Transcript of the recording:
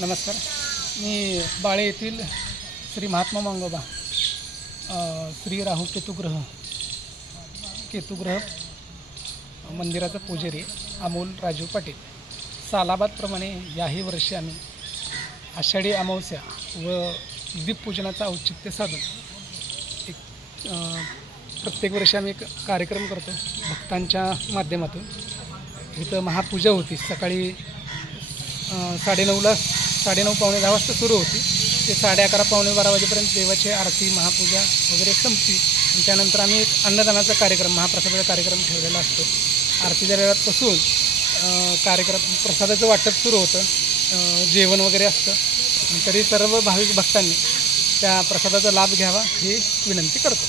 नमस्कार. मी बाळे येथील श्री महात्मा मंगोबा श्री राहू केतुग्रह केतुग्रह मंदिराचा पुजारी अमोल राजू पाटील. सालाबादप्रमाणे याही वर्षी आम्ही आषाढी अमावस्या व दीपपूजनाचं औचित्य साधून एक प्रत्येक वर्षी आम्ही एक कार्यक्रम करतो भक्तांच्या माध्यमातून. इथं महापूजा होती. सकाळी साडेनऊला साडेनऊ पावणे दहा वाजता सुरू होती. ते साडे अकरा पावणे बारा वाजेपर्यंत देवाची आरती महापूजा वगैरे संपती. आणि त्यानंतर आम्ही एक अन्नदानाचा कार्यक्रम महाप्रसादाचा कार्यक्रम ठेवलेला असतो. आरतीच्या वेळापासून कार्यक्रम प्रसादाचं वाटप सुरू होतं. जेवण वगैरे असतं. तरी सर्व भाविक भक्तांनी त्या प्रसादाचा लाभ घ्यावा ही विनंती करतो.